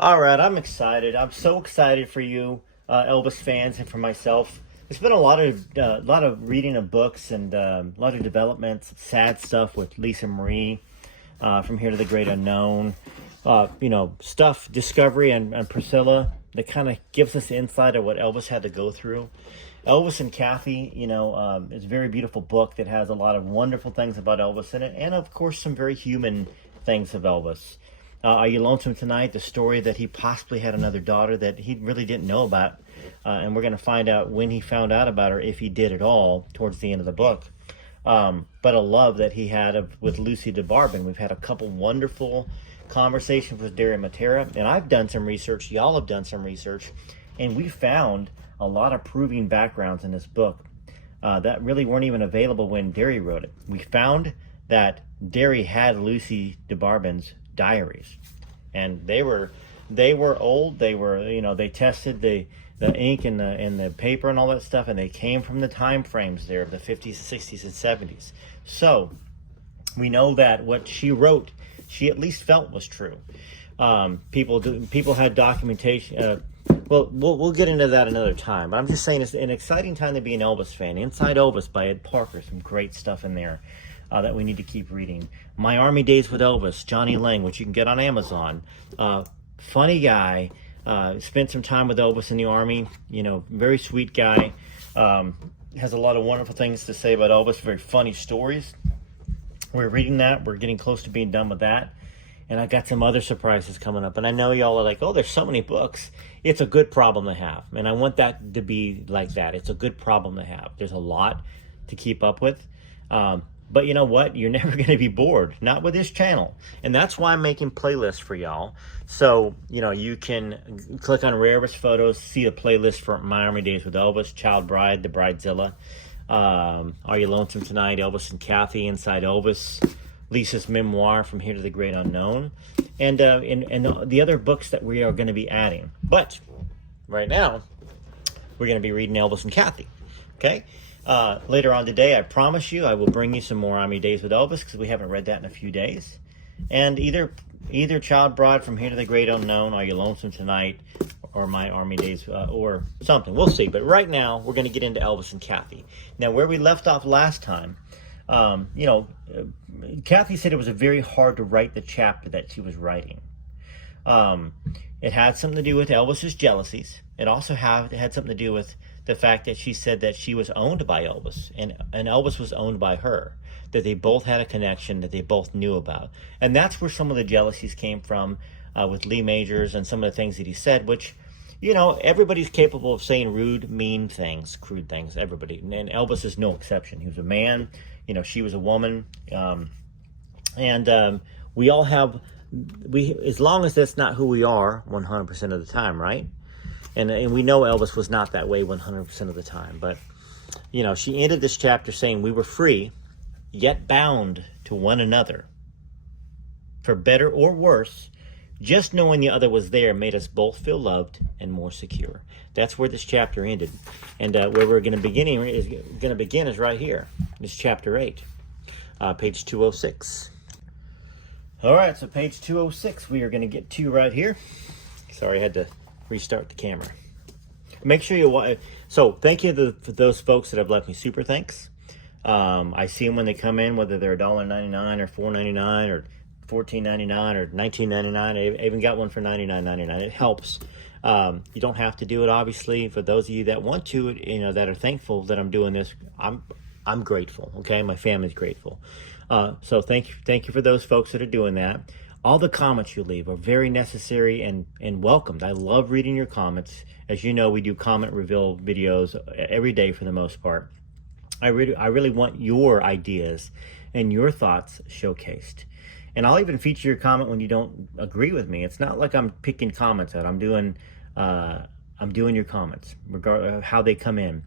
All right, I'm excited. I'm so excited for you, Elvis fans, and for myself. It's been a lot of reading of books and a lot of developments, sad stuff with Lisa Marie, from Here to the Great Unknown. Stuff, Discovery and Priscilla that kind of gives us the insight of what Elvis had to go through. Elvis and Kathy, it's a very beautiful book that has a lot of wonderful things about Elvis in it, and of course some very human things of Elvis. Are You Lonesome Tonight? The story that he possibly had another daughter that he really didn't know about. And we're going to find out when he found out about her, if he did at all, towards the end of the book. But a love that he had with Lucy DeBarban. We've had a couple wonderful conversations with Derry Matera. And I've done some research. Y'all have done some research. And we found a lot of proving backgrounds in this book that really weren't even available when Derry wrote it. We found that Derry had Lucy DeBarban's diaries, and they were old. They were, they tested the ink and the paper and all that stuff, and they came from the time frames there of the 50s, 60s, and 70s. So we know that what she wrote, she at least felt was true. People had documentation. We'll get into that another time. But I'm just saying it's an exciting time to be an Elvis fan. Inside Elvis by Ed Parker, some great stuff in there. That we need to keep reading. My Army Days with Elvis, Johnny Lang, which you can get on Amazon. Funny guy, spent some time with Elvis in the Army, very sweet guy. Has a lot of wonderful things to say about Elvis, very funny stories. We're reading that, we're getting close to being done with that. And I got some other surprises coming up. And I know y'all are like, oh, there's so many books. It's a good problem to have. And I want that to be like that. It's a good problem to have. There's a lot to keep up with. But you know what? You're never going to be bored. Not with this channel. And that's why I'm making playlists for y'all. So, you can click on Rarest Photos, see the playlist for My Army Days with Elvis, Child Bride, The Bridezilla, Are You Lonesome Tonight, Elvis and Kathy, Inside Elvis, Lisa's Memoir, From Here to the Great Unknown, and the other books that we are going to be adding. But right now, we're going to be reading Elvis and Kathy. Okay? Later on today, I promise you, I will bring you some more Army Days with Elvis, because we haven't read that in a few days. And either Child Bride, From Here to the Great Unknown, Are You Lonesome Tonight, or My Army Days, or something. We'll see. But right now, we're going to get into Elvis and Kathy. Now, where we left off last time, Kathy said it was very hard to write the chapter that she was writing. It had something to do with Elvis's jealousies. It also had something to do with the fact that she said that she was owned by Elvis, and Elvis was owned by her, that they both had a connection that they both knew about. And that's where some of the jealousies came from, with Lee Majors and some of the things that he said, which, everybody's capable of saying rude, mean things, crude things, everybody. And Elvis is no exception. He was a man, she was a woman. We all have, as long as that's not who we are 100% of the time, right? And we know Elvis was not that way 100% of the time. But, she ended this chapter saying, we were free, yet bound to one another. For better or worse, just knowing the other was there made us both feel loved and more secure. That's where this chapter ended. And where we're going to begin is right here. It's chapter 8, page 206. All right, so page 206 we are going to get to right here. Sorry, I had to restart the camera. Make sure you watch. So thank you for those folks that have left me super thanks. I see them when they come in, whether they're $1.99 or $4.99 or $14.99 or $19.99. I even got one for $99.99. It helps. You don't have to do it, obviously. For those of you that want to, that are thankful that I'm doing this, I'm grateful. Okay, my family's grateful. So thank you for those folks that are doing that. All the comments you leave are very necessary and welcomed. I love reading your comments. As you know, we do comment reveal videos every day for the most part. I really want your ideas and your thoughts showcased. And I'll even feature your comment when you don't agree with me. It's not like I'm picking comments out. I'm doing your comments, regardless of how they come in.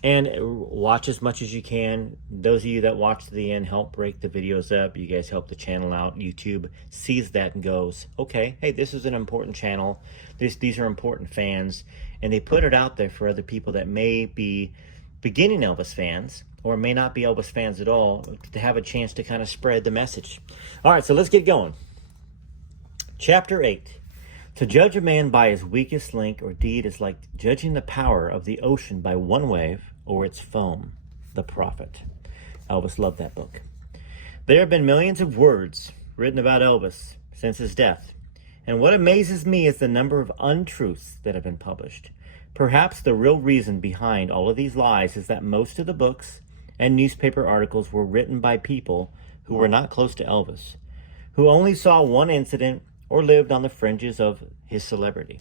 And watch as much as you can. Those of you that watch to the end help break the videos up. You guys help the channel out. YouTube sees that and goes, okay, hey, this is an important channel. These are important fans. And they put it out there for other people that may be beginning Elvis fans or may not be Elvis fans at all, to have a chance to kind of spread the message. All right, so let's get going. Chapter 8. To judge a man by his weakest link or deed is like judging the power of the ocean by one wave or its foam. The Prophet. Elvis loved that book. There have been millions of words written about Elvis since his death, and what amazes me is the number of untruths that have been published. Perhaps the real reason behind all of these lies is that most of the books and newspaper articles were written by people who were not close to Elvis, who only saw one incident or lived on the fringes of his celebrity.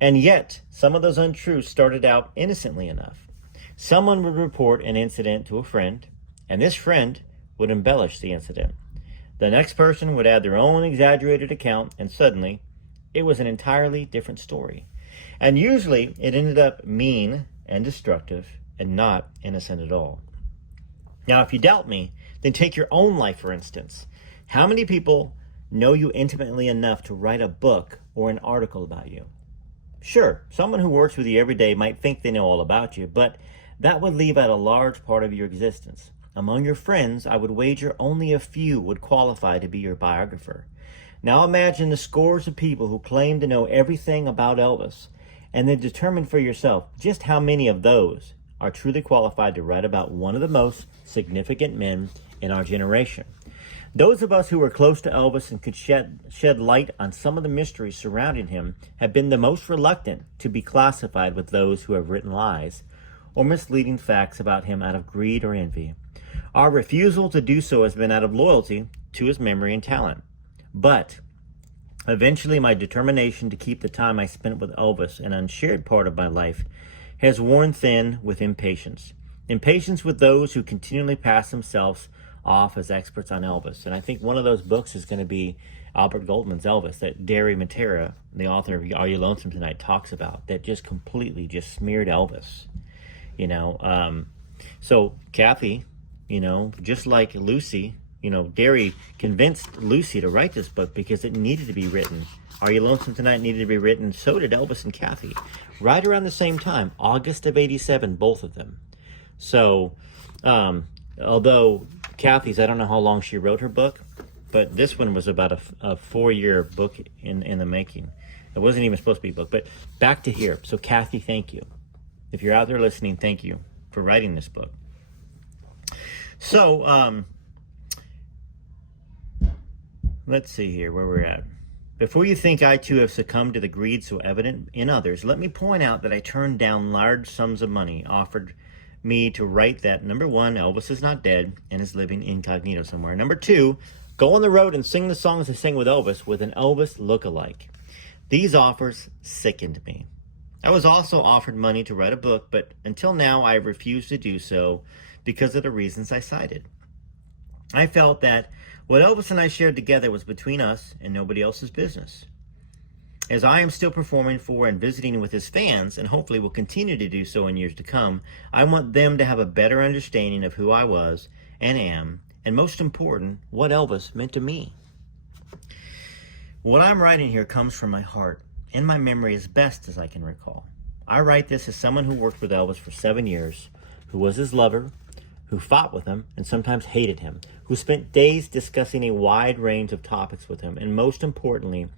And yet, some of those untruths started out innocently enough. Someone would report an incident to a friend, and this friend would embellish the incident. The next person would add their own exaggerated account, and suddenly, it was an entirely different story. And usually, it ended up mean and destructive, and not innocent at all. Now, if you doubt me, then take your own life, for instance. How many people know you intimately enough to write a book or an article about you? Sure, someone who works with you every day might think they know all about you, but that would leave out a large part of your existence. Among your friends, I would wager only a few would qualify to be your biographer. Now imagine the scores of people who claim to know everything about Elvis, and then determine for yourself just how many of those are truly qualified to write about one of the most significant men in our generation. Those of us who were close to Elvis and could shed light on some of the mysteries surrounding him have been the most reluctant to be classified with those who have written lies or misleading facts about him out of greed or envy. Our refusal to do so has been out of loyalty to his memory and talent. But eventually my determination to keep the time I spent with Elvis, an unshared part of my life, has worn thin with impatience. Impatience with those who continually pass themselves off as experts on Elvis. And I think one of those books is going to be Albert Goldman's Elvis, that Derry Matera, the author of Are You Lonesome Tonight, talks about, that just completely just smeared Elvis. So Kathy, just like Lucy, Derry convinced Lucy to write this book because it needed to be written. Are You Lonesome Tonight needed to be written. So did Elvis and Kathy. Right around the same time, August of '87, both of them. So, although Kathy's, I don't know how long she wrote her book, but this one was about a 4-year book in the making. It wasn't even supposed to be a book, but back to here. So Kathy, thank you. If you're out there listening, thank you for writing this book. So, let's see here where we're at. Before you think I too have succumbed to the greed so evident in others, let me point out that I turned down large sums of money offered me to write that, number one, Elvis is not dead and is living incognito somewhere. Number two, go on the road and sing the songs I sang with Elvis with an Elvis look-alike. These offers sickened me. I was also offered money to write a book, but until now I have refused to do so because of the reasons I cited. I felt that what Elvis and I shared together was between us and nobody else's business. As I am still performing for and visiting with his fans, and hopefully will continue to do so in years to come, I want them to have a better understanding of who I was and am, and most important, what Elvis meant to me. What I'm writing here comes from my heart and my memory as best as I can recall. I write this as someone who worked with Elvis for 7 years, who was his lover, who fought with him and sometimes hated him, who spent days discussing a wide range of topics with him, and most importantly,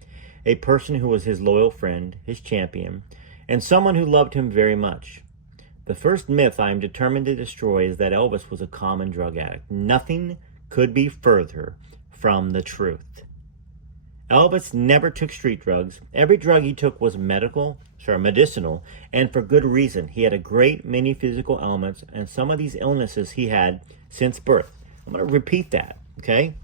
a person who was his loyal friend, his champion, and someone who loved him very much. The first myth I am determined to destroy is that Elvis was a common drug addict. Nothing could be further from the truth. Elvis never took street drugs. Every drug he took was medicinal, and for good reason. He had a great many physical ailments, and some of these illnesses he had since birth. I'm going to repeat that, okay?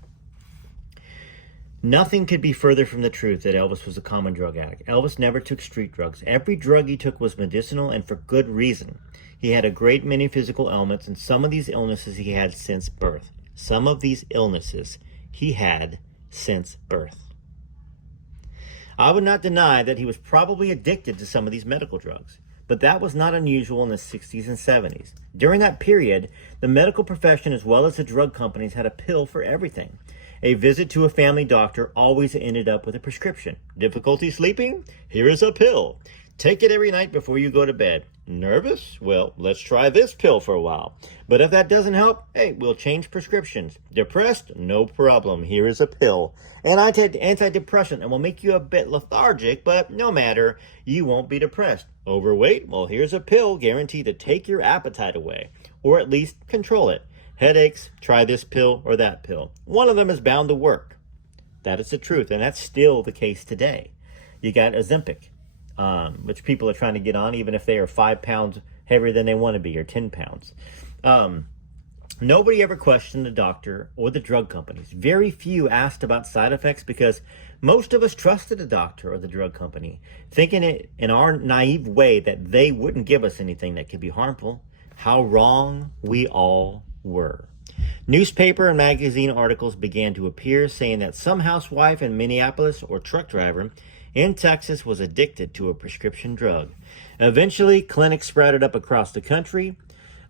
Nothing could be further from the truth that Elvis was a common drug addict. Elvis never took street drugs. Every drug he took was medicinal, and for good reason. He had a great many physical ailments, and some of these illnesses he had since birth. Some of these illnesses he had since birth. I would not deny that he was probably addicted to some of these medical drugs, but that was not unusual in the 60s and 70s. During that period, the medical profession as well as the drug companies had a pill for everything. A visit to a family doctor always ended up with a prescription. Difficulty sleeping? Here is a pill. Take it every night before you go to bed. Nervous? Well, let's try this pill for a while. But if that doesn't help, hey, we'll change prescriptions. Depressed? No problem. Here is a pill. An antidepressant and will make you a bit lethargic, but no matter, you won't be depressed. Overweight? Well, here's a pill guaranteed to take your appetite away, or at least control it. Headaches? Try this pill or that pill. One of them is bound to work. That is the truth, and that's still the case today. You got Ozempic, which people are trying to get on, even if they are 5 pounds heavier than they want to be, or 10 pounds. Nobody ever questioned the doctor or the drug companies. Very few asked about side effects because most of us trusted the doctor or the drug company, thinking it in our naive way that they wouldn't give us anything that could be harmful. How wrong we all were. Newspaper and magazine articles began to appear saying that some housewife in Minneapolis or truck driver in Texas was addicted to a prescription drug. Eventually, clinics sprouted up across the country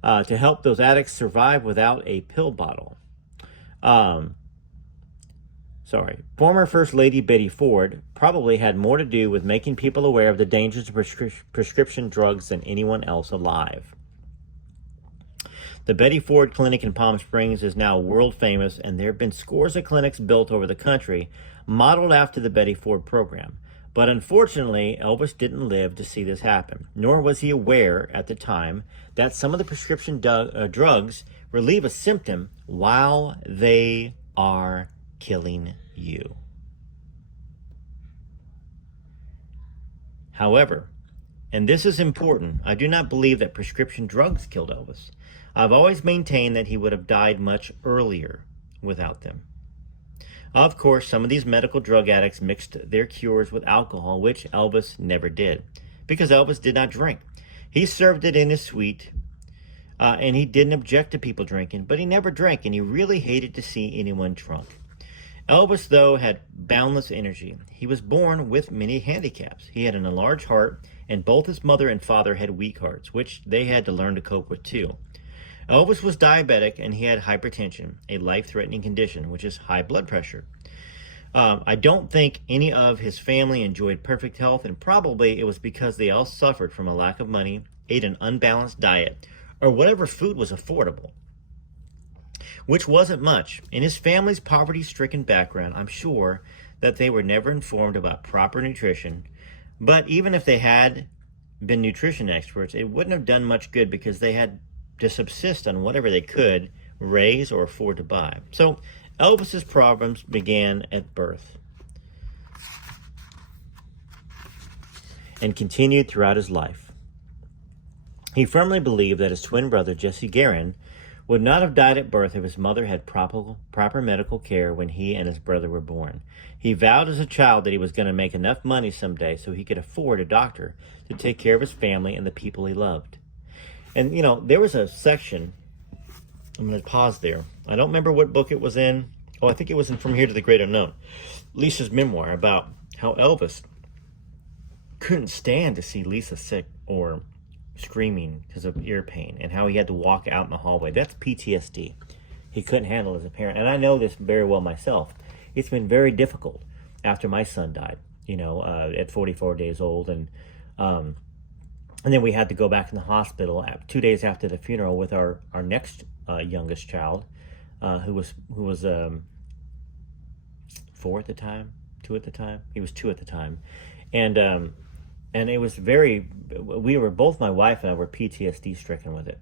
to help those addicts survive without a pill bottle. Former First Lady Betty Ford probably had more to do with making people aware of the dangers of prescription drugs than anyone else alive. The Betty Ford Clinic in Palm Springs is now world famous, and there have been scores of clinics built over the country modeled after the Betty Ford program. But unfortunately, Elvis didn't live to see this happen, nor was he aware at the time that some of the prescription drugs relieve a symptom while they are killing you. However, and this is important, I do not believe that prescription drugs killed Elvis. I've always maintained that he would have died much earlier without them. Of course, some of these medical drug addicts mixed their cures with alcohol, which Elvis never did, because Elvis did not drink. He served it in his suite, and he didn't object to people drinking, but he never drank, and he really hated to see anyone drunk. Elvis, though, had boundless energy. He was born with many handicaps. He had an enlarged heart, and both his mother and father had weak hearts, which they had to learn to cope with too. Elvis was diabetic, and he had hypertension, a life-threatening condition, which is high blood pressure. I don't think any of his family enjoyed perfect health, and probably it was because they all suffered from a lack of money, ate an unbalanced diet, or whatever food was affordable, which wasn't much. In his family's poverty-stricken background, I'm sure that they were never informed about proper nutrition, but even if they had been nutrition experts, it wouldn't have done much good because they had to subsist on whatever they could raise or afford to buy. So Elvis's problems began at birth and continued throughout his life. He firmly believed that his twin brother, Jesse Guerin, would not have died at birth if his mother had proper medical care when he and his brother were born. He vowed as a child that he was going to make enough money someday so he could afford a doctor to take care of his family and the people he loved. And, you know, there was a section, I'm going to pause there. I don't remember what book it was in. Oh, I think it was in From Here to the Great Unknown. Lisa's memoir about how Elvis couldn't stand to see Lisa sick or screaming because of ear pain, and how he had to walk out in the hallway. That's PTSD. He couldn't handle it as a parent. And I know this very well myself. It's been very difficult after my son died, at 44 days old. And then we had to go back in the hospital 2 days after the funeral with our next youngest child, who was 4 at the time, 2 at the time. He was 2 at the time, and it was both my wife and I were PTSD stricken with it.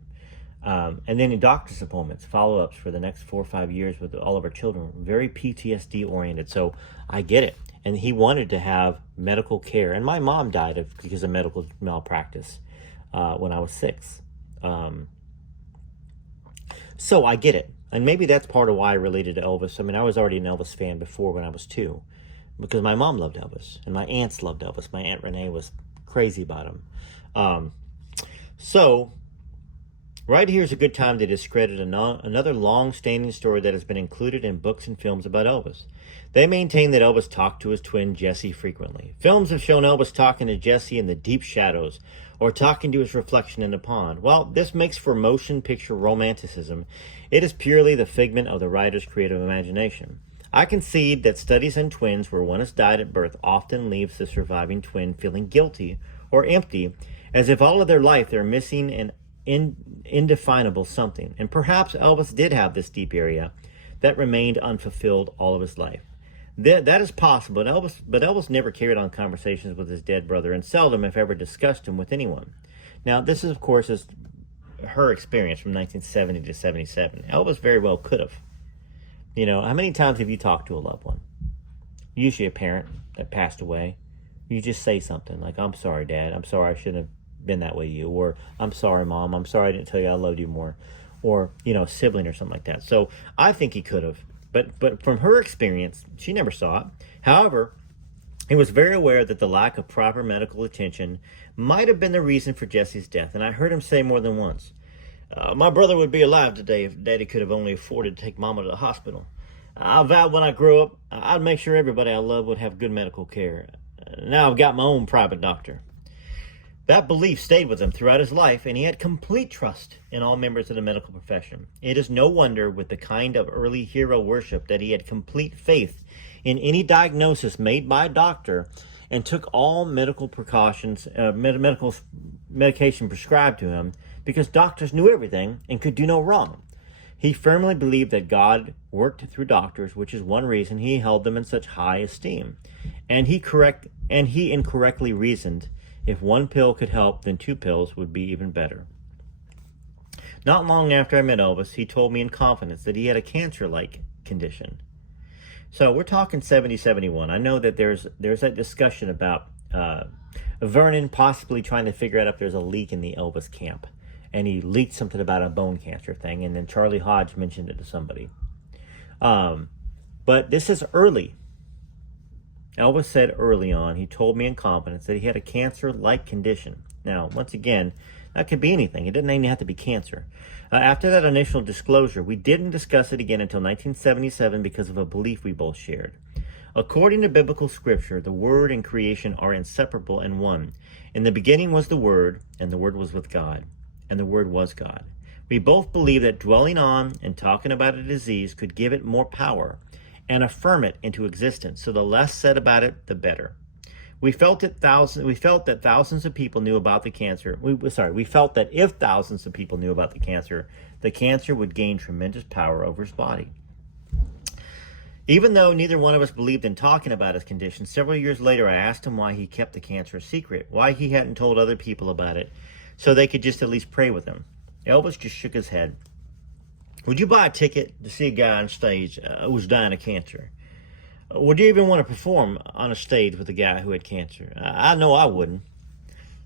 And then in doctor's appointments, follow-ups for the next 4 or 5 years with all of our children, very PTSD oriented. So I get it. And he wanted to have medical care. And my mom died because of medical malpractice when I was 6. So I get it. And maybe that's part of why I related to Elvis. I mean, I was already an Elvis fan before when I was 2. Because my mom loved Elvis. And my aunts loved Elvis. My Aunt Renee was crazy about him. So right here is a good time to discredit another long-standing story that has been included in books and films about Elvis. They maintain that Elvis talked to his twin Jesse frequently. Films have shown Elvis talking to Jesse in the deep shadows or talking to his reflection in the pond. While this makes for motion picture romanticism, it is purely the figment of the writer's creative imagination. I concede that studies on twins where one has died at birth often leaves the surviving twin feeling guilty or empty, as if all of their life they're missing an indefinable something. And perhaps Elvis did have this deep area that remained unfulfilled all of his life. That is possible, but Elvis never carried on conversations with his dead brother, and seldom, if ever, discussed him with anyone. Now, this is, of course, is her experience from 1970 to 77. Elvis very well could have. You know, how many times have you talked to a loved one? Usually a parent that passed away. You just say something like, "I'm sorry, Dad. I'm sorry I shouldn't have been that way to you." Or, "I'm sorry, Mom. I'm sorry I didn't tell you I loved you more." Or, you know, a sibling or something like that. So I think he could have. But from her experience, she never saw it. However, he was very aware that the lack of proper medical attention might have been the reason for Jesse's death. And I heard him say more than once, "My brother would be alive today if Daddy could have only afforded to take Mama to the hospital. I vowed when I grow up, I'd make sure everybody I love would have good medical care. Now I've got my own private doctor." That belief stayed with him throughout his life, and he had complete trust in all members of the medical profession. It is no wonder, with the kind of early hero worship, that he had complete faith in any diagnosis made by a doctor and took all medical precautions, medication prescribed to him, because doctors knew everything and could do no wrong. He firmly believed that God worked through doctors, which is one reason he held them in such high esteem. And he incorrectly reasoned, if one pill could help, then 2 pills would be even better. Not long after I met Elvis, he told me in confidence that he had a cancer-like condition. So we're talking 70, 71. I know that there's that discussion about Vernon possibly trying to figure out if there's a leak in the Elvis camp. And he leaked something about a bone cancer thing, and then Charlie Hodge mentioned it to somebody. But this is early. Elvis said early on, he told me in confidence that he had a cancer-like condition. Now, once again, that could be anything. It didn't even have to be cancer. After that initial disclosure, we didn't discuss it again until 1977 because of a belief we both shared. According to biblical scripture, the Word and creation are inseparable and one. In the beginning was the Word, and the Word was with God, and the Word was God. We both believe that dwelling on and talking about a disease could give it more power and affirm it into existence. So the less said about it, the better. We felt that thousands of people knew about the cancer. We felt that if thousands of people knew about the cancer would gain tremendous power over his body. Even though neither one of us believed in talking about his condition, several years later I asked him why he kept the cancer a secret, why he hadn't told other people about it, so they could just at least pray with him. Elvis just shook his head. "Would you buy a ticket to see a guy on stage who was dying of cancer? Would you even want to perform on a stage with a guy who had cancer? I know I wouldn't."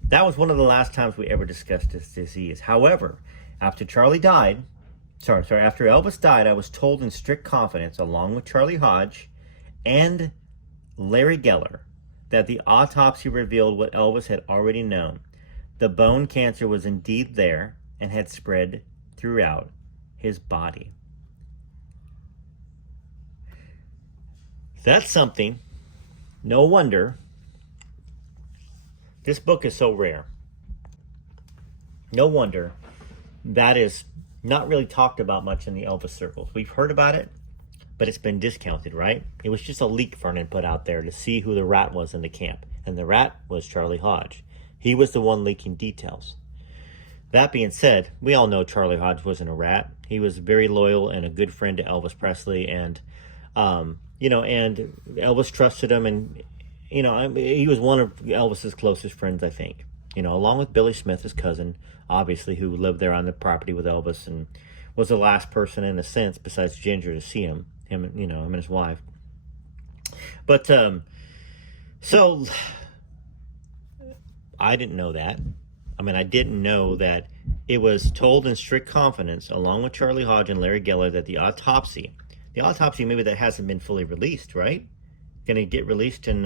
That was one of the last times we ever discussed this disease. However, after Elvis died, I was told in strict confidence, along with Charlie Hodge and Larry Geller, that the autopsy revealed what Elvis had already known. The bone cancer was indeed there and had spread throughout his body. That's something. No wonder this book is so rare. No wonder that is not really talked about much in the Elvis circles. We've heard about it, but it's been discounted, right? It was just a leak Vernon put out there to see who the rat was in the camp. And the rat was Charlie Hodge. He was the one leaking details. That being said, we all know Charlie Hodge wasn't a rat. He was very loyal and a good friend to Elvis Presley, and and Elvis trusted him, and he was one of Elvis's closest friends, I think. Along with Billy Smith, his cousin, obviously, who lived there on the property with Elvis and was the last person, in a sense, besides Ginger, to see him and his wife. But so I didn't know that. I didn't know that it was told in strict confidence, along with Charlie Hodge and Larry Geller, that the autopsy maybe that hasn't been fully released, right? Going to get released in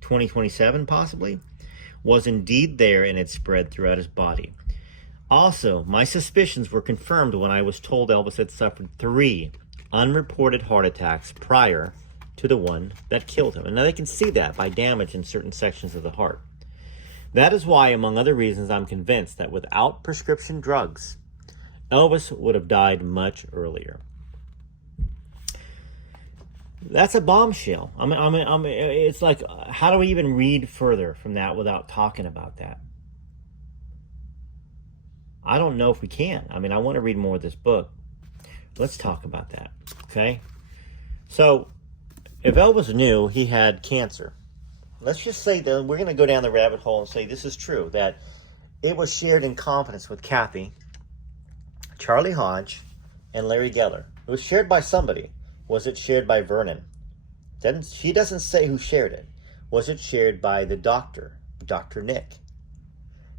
2027 possibly, was indeed there and had spread throughout his body. Also, my suspicions were confirmed when I was told Elvis had suffered 3 unreported heart attacks prior to the one that killed him. And now they can see that by damage in certain sections of the heart. That is why, among other reasons, I'm convinced that without prescription drugs, Elvis would have died much earlier. That's a bombshell. It's like, how do we even read further from that without talking about that? I don't know if we can. I mean, I want to read more of this book. Let's talk about that, okay? So, if Elvis knew he had cancer, let's just say that we're going to go down the rabbit hole and say this is true, that it was shared in confidence with Kathy, Charlie Hodge, and Larry Geller. It was shared by somebody. Was it shared by Vernon? She doesn't say who shared it. Was it shared by the doctor, Dr. Nick?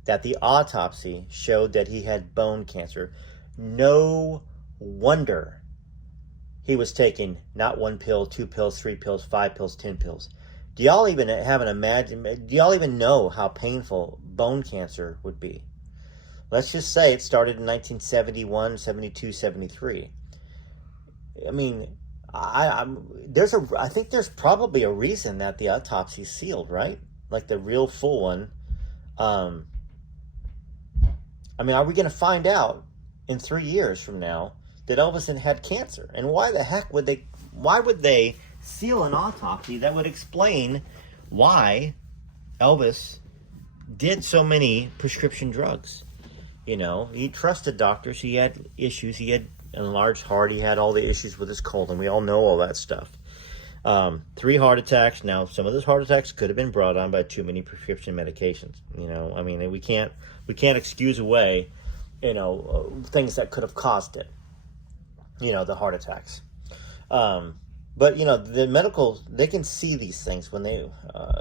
That the autopsy showed that he had bone cancer. No wonder he was taking not 1 pill, 2 pills, 3 pills, 5 pills, 10 pills. Do y'all even do y'all even know how painful bone cancer would be? Let's just say it started in 1971, 72, 73. I mean, I think there's probably a reason that the autopsy is sealed, right? Like the real full one. I mean, are we going to find out in 3 years from now that Elvis had cancer? And why the heck would they seal an autopsy that would explain why Elvis did so many prescription drugs? You know, he trusted doctors. He had issues. He had an enlarged heart. He had all the issues with his colon. We all know all that stuff. 3 heart attacks. Now, some of those heart attacks could have been brought on by too many prescription medications. You know, I mean, we can't excuse away, things that could have caused it. You know, the heart attacks. But, the medical, they can see these things when they,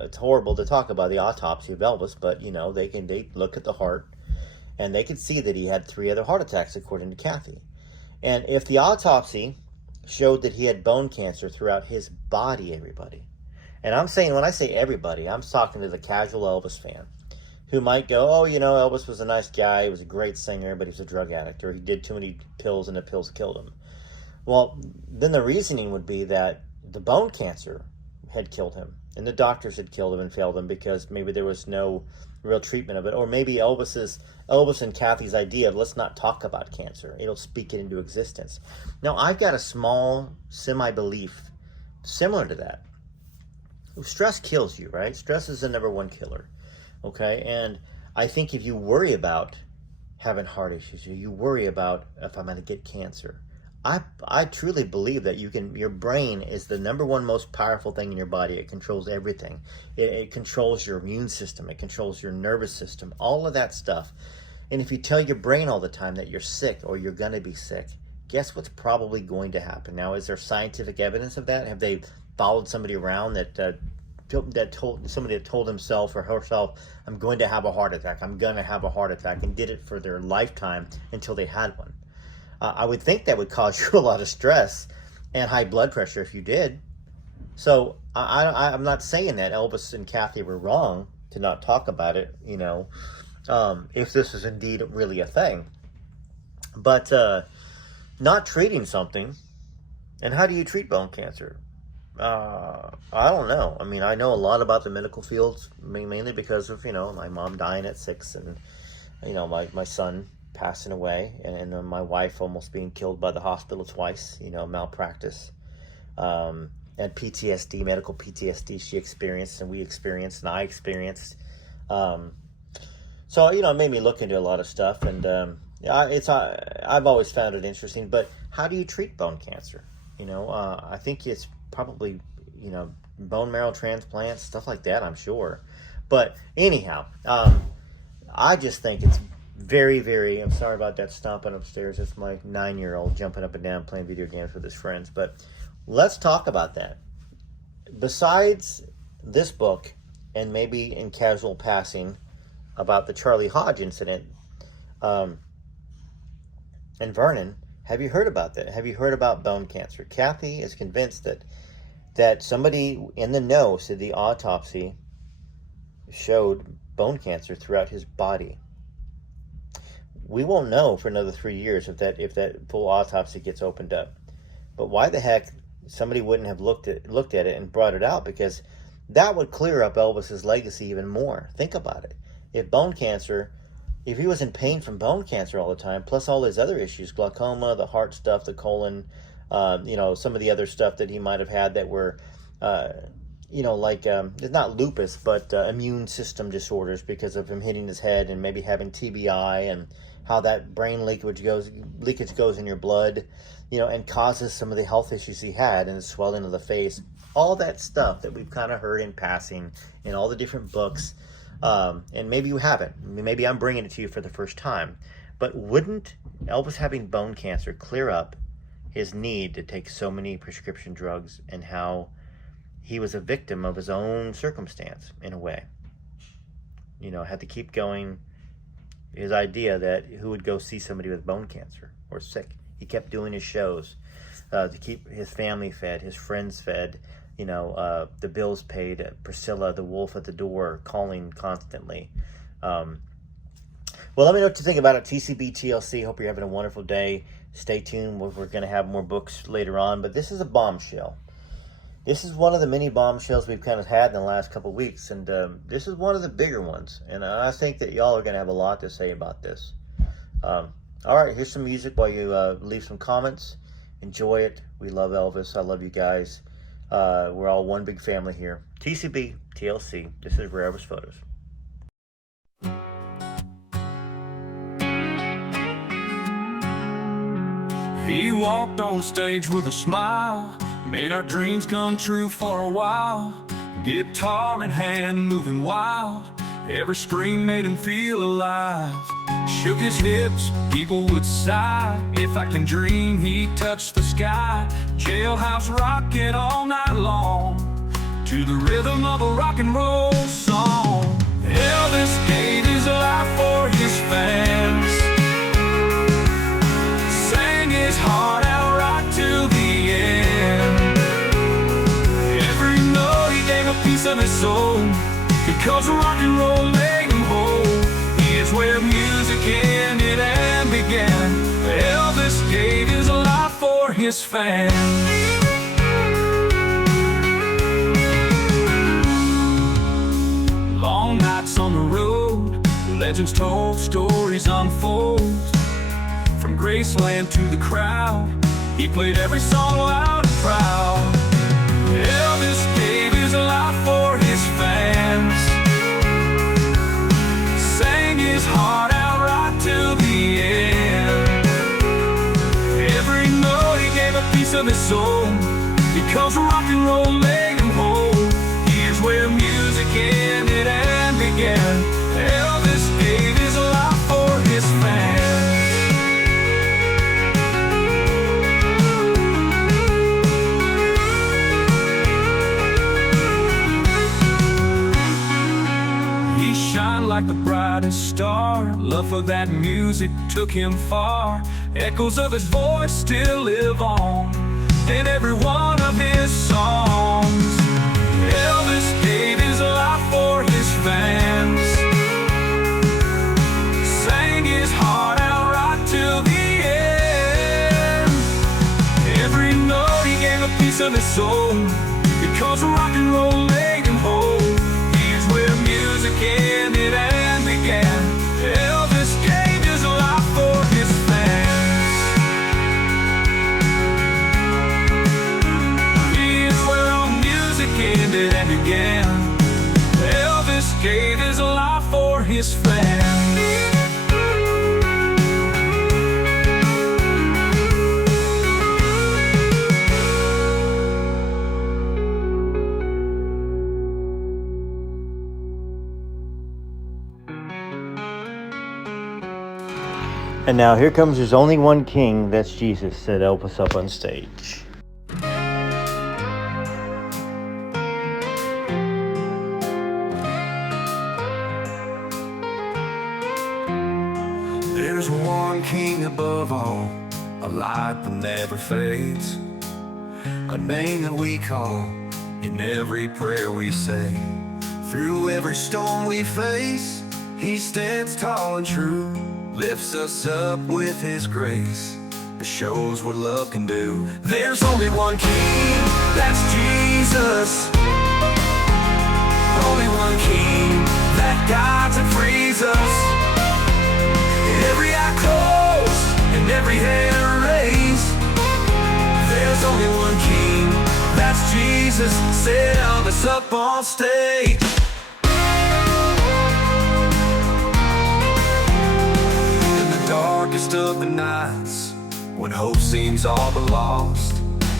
it's horrible to talk about the autopsy of Elvis, but, they look at the heart and they could see that he had 3 other heart attacks, according to Kathy. And if the autopsy showed that he had bone cancer throughout his body, everybody, and I'm saying, when I say everybody, I'm talking to the casual Elvis fan who might go, oh, Elvis was a nice guy, he was a great singer, but he was a drug addict, or he did too many pills and the pills killed him. Well, then the reasoning would be that the bone cancer had killed him, and the doctors had killed him and failed him because maybe there was no real treatment of it, or maybe Elvis and Kathy's idea of let's not talk about cancer. It'll speak it into existence. Now, I've got a small semi-belief similar to that. Stress kills you, right? Stress is the number 1 killer, okay? And I think if you worry about having heart issues, you worry about if I'm going to get cancer, I truly believe that your brain is the number 1 most powerful thing in your body. It controls everything. It controls your immune system. It controls your nervous system, all of that stuff. And if you tell your brain all the time that you're sick or you're going to be sick, guess what's probably going to happen? Now, is there scientific evidence of that? Have they followed somebody around that told himself or herself, I'm going to have a heart attack, I'm going to have a heart attack, and did it for their lifetime until they had one? I would think that would cause you a lot of stress and high blood pressure if you did. So I'm not saying that Elvis and Kathy were wrong to not talk about it, if this is indeed really a thing. But not treating something, and how do you treat bone cancer? I don't know. I mean, I know a lot about the medical fields, mainly because of, my mom dying at 6 and, my son passing away, and my wife almost being killed by the hospital twice, malpractice, and PTSD, medical PTSD she experienced, and we experienced, and I experienced. So, it made me look into a lot of stuff, and I've always found it interesting. But how do you treat bone cancer? I think it's probably, bone marrow transplants, stuff like that, I'm sure. But anyhow, I just think it's very, very, I'm sorry about that stomping upstairs. It's my 9-year-old jumping up and down playing video games with his friends. But let's talk about that. Besides this book, and maybe in casual passing about the Charlie Hodge incident, and Vernon, have you heard about that? Have you heard about bone cancer? Kathy is convinced that somebody in the know said the autopsy showed bone cancer throughout his body. We won't know for another 3 years if that full autopsy gets opened up. But why the heck somebody wouldn't have looked at it and brought it out? Because that would clear up Elvis's legacy even more. Think about it. If he was in pain from bone cancer all the time, plus all his other issues, glaucoma, the heart stuff, the colon, Some of the other stuff that he might have had that were, it's not lupus, but immune system disorders because of him hitting his head and maybe having TBI, and how that brain leakage goes in your blood, and causes some of the health issues he had, and the swelling of the face, all that stuff that we've kind of heard in passing in all the different books. And maybe you haven't. Maybe I'm bringing it to you for the first time. But wouldn't Elvis having bone cancer clear up his need to take so many prescription drugs, and how he was a victim of his own circumstance in a way? Had to keep going. His idea that who would go see somebody with bone cancer or sick. He kept doing his shows to keep his family fed, his friends fed, the bills paid, Priscilla, the wolf at the door, calling constantly. Well, let me know what you think about it. TCB, TLC. Hope you're having a wonderful day. Stay tuned. We're going to have more books later on, but this is a bombshell. This is one of the many bombshells we've kind of had in the last couple of weeks, and this is one of the bigger ones, and I think that y'all are going to have a lot to say about this. All right, here's some music while you leave some comments. Enjoy it. We love Elvis. I love you guys. We're all one big family here. TCB, TLC. This is Rare Elvis Photos. He walked on stage with a smile, made our dreams come true for a while. Guitar in hand, moving wild, every scream made him feel alive. Shook his hips, people would sigh. If I can dream, he touched the sky. Jailhouse rocking all night long, to the rhythm of a rock and roll song. Elvis gave his life for his fans, sang his heart out right till the end. Every note he gave a piece of his soul, because rock and roll made him whole. He is where music ended and began. Elvis gave his life for his fans. Long nights on the road, legends told, stories unfold. From Graceland to the crowd, he played every song loud and proud. Elvis gave his life for his fans, sang his heart out right till the end. Every note he gave a piece of his soul, because rock and roll made him whole. Here's where music ended and began. Elvis gave his life for his fans. Like the brightest star, love for that music took him far. Echoes of his voice still live on in every one of his songs. Elvis gave his life for his fans, sang his heart out right till the end. Every note he gave a piece of his soul, because rock and roll made him whole. Here's where music ended and began. Elvis gave his life for his fans. Here's where all music ended and began. Elvis gave his life for his fans. And now here comes There's Only One King, that's Jesus, said Elvis up on stage. There's one king above all, a light that never fades, a name that we call in every prayer we say. Through every storm we face, he stands tall and true, lifts us up with his grace, shows what love can do. There's only one king, that's Jesus. Only one king that guides and frees us. Every eye closed and every hand raised, Jesus, said Elvis up on stage. In the darkest of the nights, when hope seems all but lost,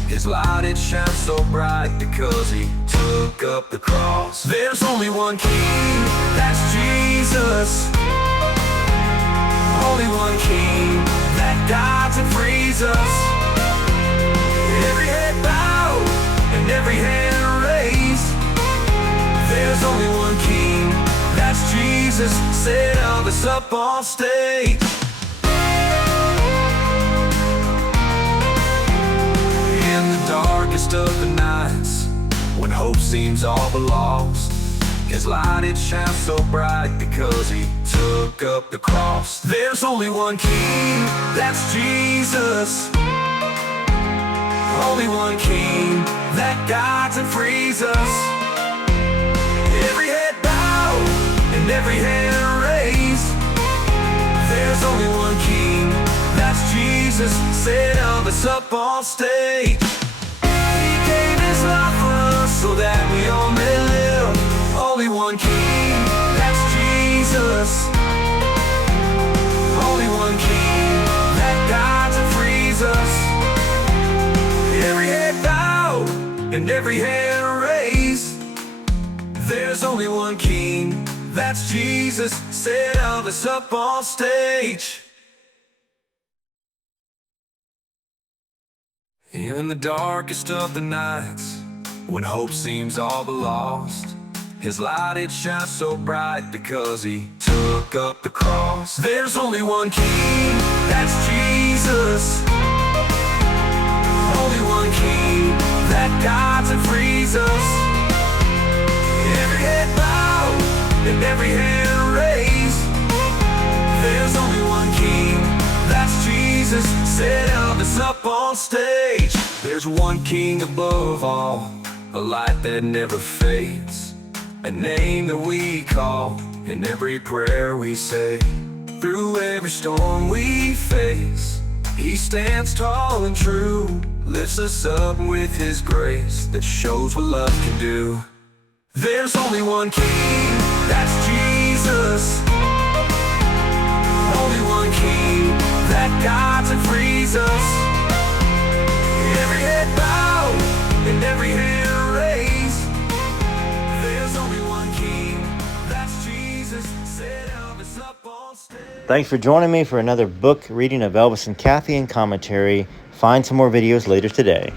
His light it shines so bright because He took up the cross. There's only one King, that's Jesus. Only one King that guides and frees us. Every head bowed and every hand raised. There's only one King, that's Jesus, said Elvis up on stage. In the darkest of the nights, when hope seems all but lost, His light it shines so bright because He took up the cross. There's only one King, that's Jesus. Only one King that guides and frees us. Every head bowed and every hand raised. There's only one King, that's Jesus, said Elvis up on stage. He gave His life for us so that we all may live. Only one King, that's Jesus. Only one King that guides and frees us. Every head bowed and every hand raised. There's only one King, that's Jesus, said Elvis up on stage. In the darkest of the nights, when hope seems all but lost, His light it shines so bright because He took up the cross. There's only one King, that's Jesus. Only one King that guides and frees us. Every head bowed and every hand raised. There's only one King, that's Jesus, said Elvis up on stage. There's one King above all, a light that never fades, a name that we call in every prayer we say. Through every storm we face, He stands tall and true, lifts us up with His grace that shows what love can do. There's only one King, that's Jesus. Only one King that guides and frees us. Every head bowed and every hand raised. There's only one King, that's Jesus, said Elvis up on stage. Thanks for joining me for another book reading of Elvis and Kathy and commentary. Find some more videos later today.